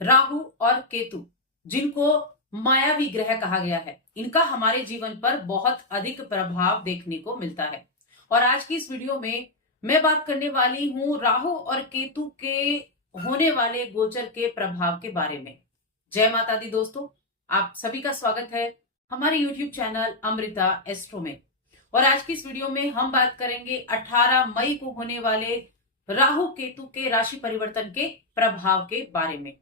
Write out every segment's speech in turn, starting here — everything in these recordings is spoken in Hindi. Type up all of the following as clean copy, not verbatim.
राहु और केतु, जिनको मायावी ग्रह कहा गया है, इनका हमारे जीवन पर बहुत अधिक प्रभाव देखने को मिलता है। और आज की इस वीडियो में मैं बात करने वाली हूं राहु और केतु के होने वाले गोचर के प्रभाव के बारे में। जय माता दी दोस्तों, आप सभी का स्वागत है हमारे YouTube चैनल अमृता एस्ट्रो में। और आज की इस वीडियो में हम बात करेंगे 18 मई को होने वाले राहु केतु के राशि परिवर्तन के प्रभाव के बारे में।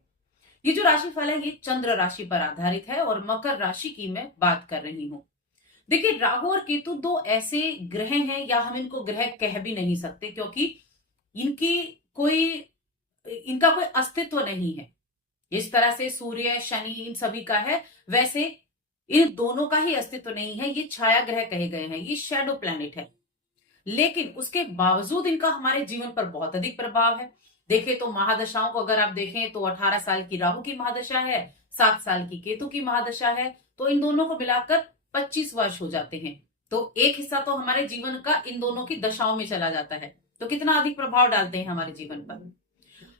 ये जो राशिफल है ये चंद्र राशि पर आधारित है और मकर राशि की मैं बात कर रही हूं। देखिए, राहु और केतु दो ऐसे ग्रह हैं, या हम इनको ग्रह कह भी नहीं सकते, क्योंकि इनकी कोई इनका कोई अस्तित्व नहीं है। इस तरह से सूर्य, शनि इन सभी का है, वैसे इन दोनों का ही अस्तित्व नहीं है। ये छाया ग्रह कहे गए हैं, ये शैडो प्लैनेट है। लेकिन उसके बावजूद इनका हमारे जीवन पर बहुत अधिक प्रभाव है। देखें तो महादशाओं को अगर आप देखें तो 18 साल की राहु की महादशा है, 7 साल की केतु की महादशा है, तो इन दोनों को मिलाकर 25 वर्ष हो जाते हैं। तो एक हिस्सा तो हमारे जीवन का इन दोनों की दशाओं में चला जाता है, तो कितना अधिक प्रभाव डालते हैं हमारे जीवन पर।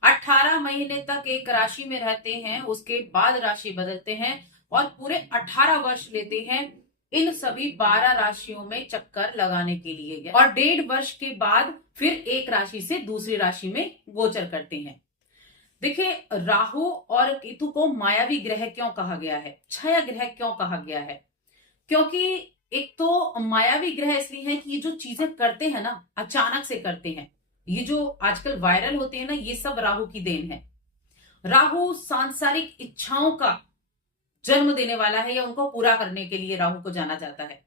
18 महीने तक एक राशि में रहते हैं, उसके बाद राशि बदलते हैं और पूरे 18 वर्ष लेते हैं इन सभी 12 राशियों में चक्कर लगाने के लिए, और 1.5 वर्ष के बाद फिर एक राशि से दूसरी राशि में गोचर करते हैं। देखिए, राहु और केतु को मायावी ग्रह क्यों कहा गया है, छाया ग्रह क्यों कहा गया है? क्योंकि एक तो मायावी ग्रह इसलिए है कि ये जो चीजें करते हैं ना, अचानक से करते हैं। ये जो आजकल वायरल होते हैं ना, ये सब राहु की देन है। राहु सांसारिक इच्छाओं का जन्म देने वाला है, या उनको पूरा करने के लिए राहु को जाना जाता है।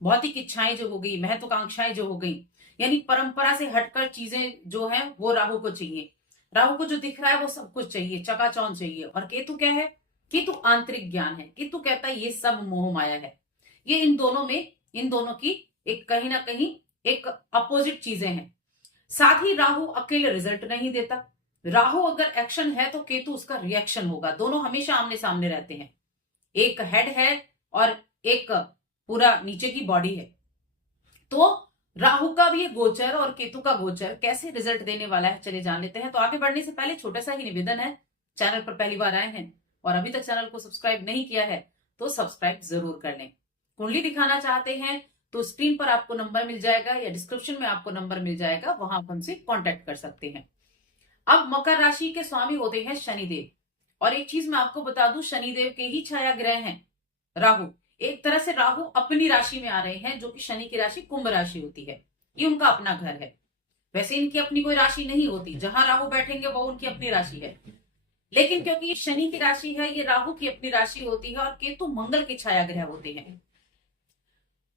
भौतिक इच्छाएं जो हो गई, महत्वाकांक्षाएं जो हो गई, यानी परंपरा से हटकर चीजें जो है वो राहु को चाहिए। राहु को जो दिख रहा है वो सब कुछ चाहिए, चकाचौंध चाहिए। और केतु क्या है? केतु आंतरिक ज्ञान है। केतु कहता है ये सब मोह माया है। ये इन दोनों की एक कहीं ना कहीं एक अपोजिट चीजें हैं। साथ ही राहु अकेले रिजल्ट नहीं देता। राहु अगर एक्शन है तो केतु उसका रिएक्शन होगा। दोनों हमेशा आमने सामने रहते हैं। एक हेड है और एक पूरा नीचे की बॉडी है। तो राहु का भी गोचर और केतु का गोचर कैसे रिजल्ट देने वाला है, चलिए जान लेते हैं। तो आगे बढ़ने से पहले छोटा सा ही निवेदन है, चैनल पर पहली बार आए हैं और अभी तक चैनल को सब्सक्राइब नहीं किया है तो सब्सक्राइब जरूर कर लें। कुंडली दिखाना चाहते हैं तो स्क्रीन पर आपको नंबर मिल जाएगा या डिस्क्रिप्शन में आपको नंबर मिल जाएगा, वहां आप हमसे कॉन्टेक्ट कर सकते हैं। अब मकर राशि के स्वामी होते हैं शनिदेव। और एक चीज मैं आपको बता दूं, शनिदेव के ही छाया ग्रह हैं राहु। एक तरह से राहु अपनी राशि में आ रहे हैं, जो कि शनि की राशि कुंभ राशि होती है। ये उनका अपना घर है। वैसे इनकी अपनी कोई राशि नहीं होती, जहां राहु बैठेंगे वो उनकी अपनी राशि है। लेकिन क्योंकि ये शनि की राशि है, ये राहु की अपनी राशि होती है और केतु मंगल के छाया ग्रह होते हैं।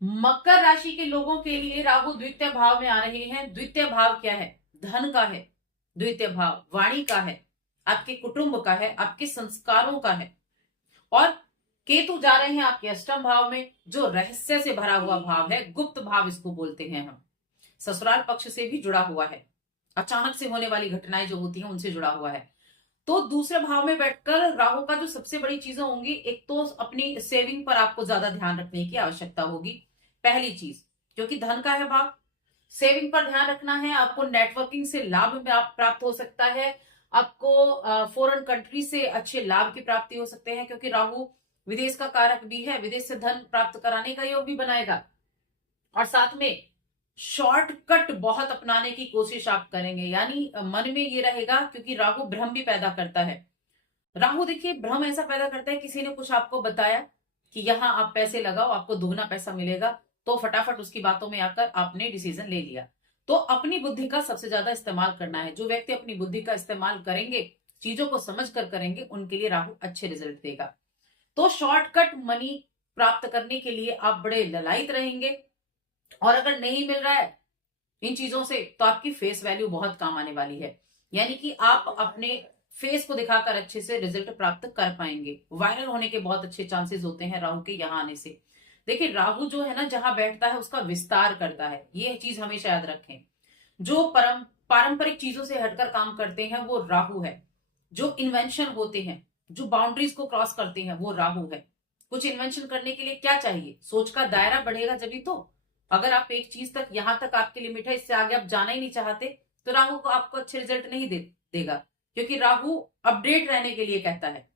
मकर राशि के लोगों के लिए राहु द्वितीय भाव में आ रहे हैं। द्वितीय भाव क्या है? धन का है। द्वितीय भाव वाणी का है, आपके कुटुंब का है, आपके संस्कारों का है। और केतु जा रहे हैं आपके अष्टम भाव में, जो रहस्य से भरा हुआ भाव है, गुप्त भाव इसको बोलते हैं हम। ससुराल पक्ष से भी जुड़ा हुआ है, अचानक से होने वाली घटनाएं जो होती हैं उनसे जुड़ा हुआ है। तो दूसरे भाव में बैठकर राहु का जो सबसे बड़ी चीजें होंगी, एक तो अपनी सेविंग पर आपको ज्यादा ध्यान रखने की आवश्यकता होगी। पहली चीज, क्योंकि धन का है भाव, सेविंग पर ध्यान रखना है। आपको नेटवर्किंग से लाभ प्राप्त हो सकता है। आपको फॉरेन कंट्री से अच्छे लाभ की प्राप्ति हो सकते हैं, क्योंकि राहु विदेश का कारक भी है। विदेश से धन प्राप्त कराने का योग भी बनाएगा। और साथ में शॉर्टकट बहुत अपनाने की कोशिश आप करेंगे, यानी मन में ये रहेगा, क्योंकि राहु भ्रम भी पैदा करता है। राहु देखिए भ्रम ऐसा पैदा करता है, किसी ने कुछ आपको बताया कि यहां आप पैसे लगाओ आपको दुगना पैसा मिलेगा, तो फटाफट उसकी बातों में आकर आपने डिसीजन ले लिया। तो अपनी बुद्धि का सबसे ज्यादा इस्तेमाल करना है। जो व्यक्ति अपनी बुद्धि का इस्तेमाल करेंगे, चीजों को समझ कर करेंगे, उनके लिए राहु अच्छे रिजल्ट देगा। तो शॉर्टकट मनी प्राप्त करने के लिए आप बड़े ललायत रहेंगे। और अगर नहीं मिल रहा है इन चीजों से, तो आपकी फेस वैल्यू बहुत काम आने वाली है। यानी कि आप अपने फेस को दिखाकर अच्छे से रिजल्ट प्राप्त कर पाएंगे। वायरल होने के बहुत अच्छे चांसेस होते हैं राहु के यहाँ आने से। देखिए, राहु जो है ना, जहां बैठता है उसका विस्तार करता है। ये चीज हमेशा याद रखें। जो पारंपरिक चीजों से हटकर काम करते हैं वो राहु है। जो इन्वेंशन होते हैं, जो बाउंड्रीज को क्रॉस करते हैं, वो राहु है। कुछ इन्वेंशन करने के लिए क्या चाहिए? सोच का दायरा बढ़ेगा जब ही तो। अगर आप एक चीज तक, यहां तक आपकी लिमिट है, इससे आगे आप जाना ही नहीं चाहते, तो राहु को आपको अच्छे रिजल्ट नहीं देगा। क्योंकि राहु अपडेट रहने के लिए कहता है।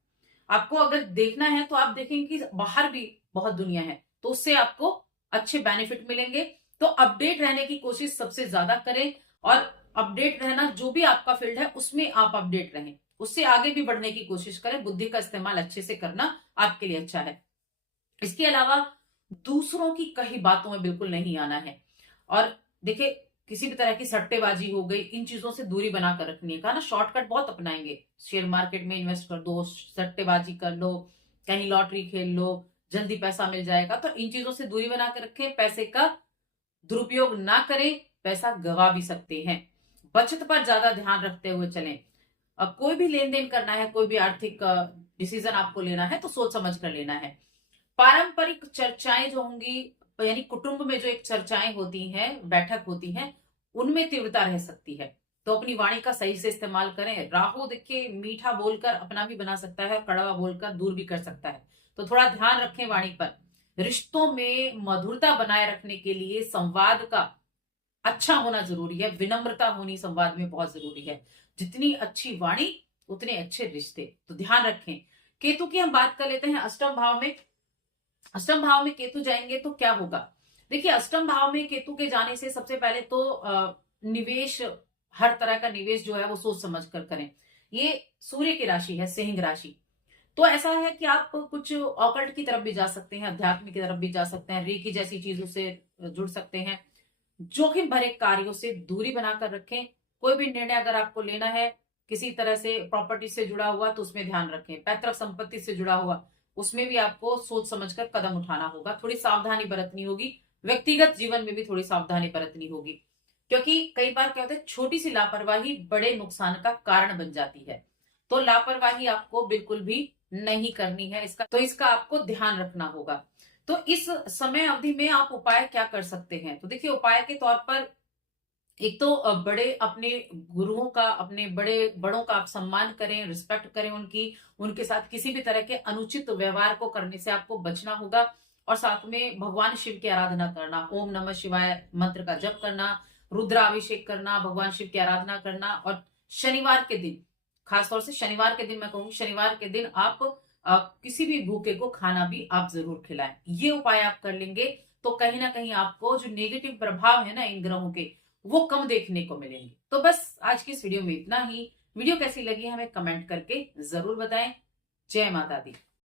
आपको अगर देखना है तो आप देखेंगे कि बाहर भी बहुत दुनिया है, तो उससे आपको अच्छे बेनिफिट मिलेंगे। तो अपडेट रहने की कोशिश सबसे ज्यादा करें, और अपडेट रहना जो भी आपका फील्ड है उसमें आप अपडेट रहें, उससे आगे भी बढ़ने की कोशिश करें। बुद्धि का इस्तेमाल अच्छे से करना आपके लिए अच्छा है। इसके अलावा दूसरों की कही बातों में बिल्कुल नहीं आना है। और देखिए, किसी भी तरह की सट्टेबाजी हो गई, इन चीजों से दूरी बनाकर रखनी है। कहा ना, शॉर्टकट बहुत अपनाएंगे। शेयर मार्केट में इन्वेस्ट कर दो, सट्टेबाजी कर लो, कहीं लॉटरी खेल लो, जल्दी पैसा मिल जाएगा। तो इन चीजों से दूरी बनाकर रखें, पैसे का दुरुपयोग ना करें, पैसा गवा भी सकते हैं। बचत पर ज्यादा ध्यान रखते हुए चलें। अब कोई भी लेन देन करना है, कोई भी आर्थिक डिसीजन आपको लेना है तो सोच समझ कर लेना है। पारंपरिक चर्चाएं जो होंगी, यानी कुटुंब में जो एक चर्चाएं होती हैं, बैठक होती हैं, उनमें तीव्रता रह सकती है। तो अपनी वाणी का सही से इस्तेमाल करें। राहु देखिए, मीठा बोलकर अपना भी बना सकता है, कड़वा बोलकर दूर भी कर सकता है। तो थोड़ा ध्यान रखें वाणी पर। रिश्तों में मधुरता बनाए रखने के लिए संवाद का अच्छा होना जरूरी है, विनम्रता होनी संवाद में बहुत जरूरी है। जितनी अच्छी वाणी उतने अच्छे रिश्ते। तो ध्यान रखें। केतु की हम बात कर लेते हैं अष्टम भाव में। अष्टम भाव में केतु जाएंगे तो क्या होगा? देखिए, अष्टम भाव में केतु के जाने से सबसे पहले तो निवेश, हर तरह का निवेश जो है वो सोच समझ कर करें। ये सूर्य की राशि है, सिंह राशि। तो ऐसा है कि आप कुछ ऑकल्ट की तरफ भी जा सकते हैं, अध्यात्म की तरफ भी जा सकते हैं, रेकी जैसी चीजों से जुड़ सकते हैं। जोखिम भरे कार्यों से दूरी बनाकर रखें। कोई भी निर्णय अगर आपको लेना है किसी तरह से प्रॉपर्टी से जुड़ा हुआ, तो उसमें ध्यान रखें। पैतृक संपत्ति से जुड़ा हुआ, उसमें भी आपको सोच समझकर कदम उठाना होगा, थोड़ी सावधानी बरतनी होगी। व्यक्तिगत जीवन में भी थोड़ी सावधानी बरतनी होगी, क्योंकि कई बार क्या होता है, छोटी सी लापरवाही बड़े नुकसान का कारण बन जाती है। तो लापरवाही आपको बिल्कुल भी नहीं करनी है, इसका आपको ध्यान रखना होगा। तो इस समय अवधि में आप उपाय क्या कर सकते हैं? तो देखिए, उपाय के तौर पर एक तो बड़े अपने गुरुओं का, अपने बड़ों का आप सम्मान करें, रिस्पेक्ट करें उनकी। उनके साथ किसी भी तरह के अनुचित व्यवहार को करने से आपको बचना होगा। और साथ में भगवान शिव की आराधना करना, ओम नमः शिवाय मंत्र का जप करना, रुद्राभिषेक करना, भगवान शिव की आराधना करना। और शनिवार के दिन, खासतौर से शनिवार के दिन मैं कहूँ, शनिवार के दिन आप किसी भी भूखे को खाना भी आप जरूर खिलाएं। ये उपाय आप कर लेंगे तो कहीं ना कहीं आपको जो नेगेटिव प्रभाव है ना इन ग्रहों के, वो कम देखने को मिलेंगे। तो बस आज की इस वीडियो में इतना ही। वीडियो कैसी लगी हमें कमेंट करके जरूर बताएं। जय माता दी।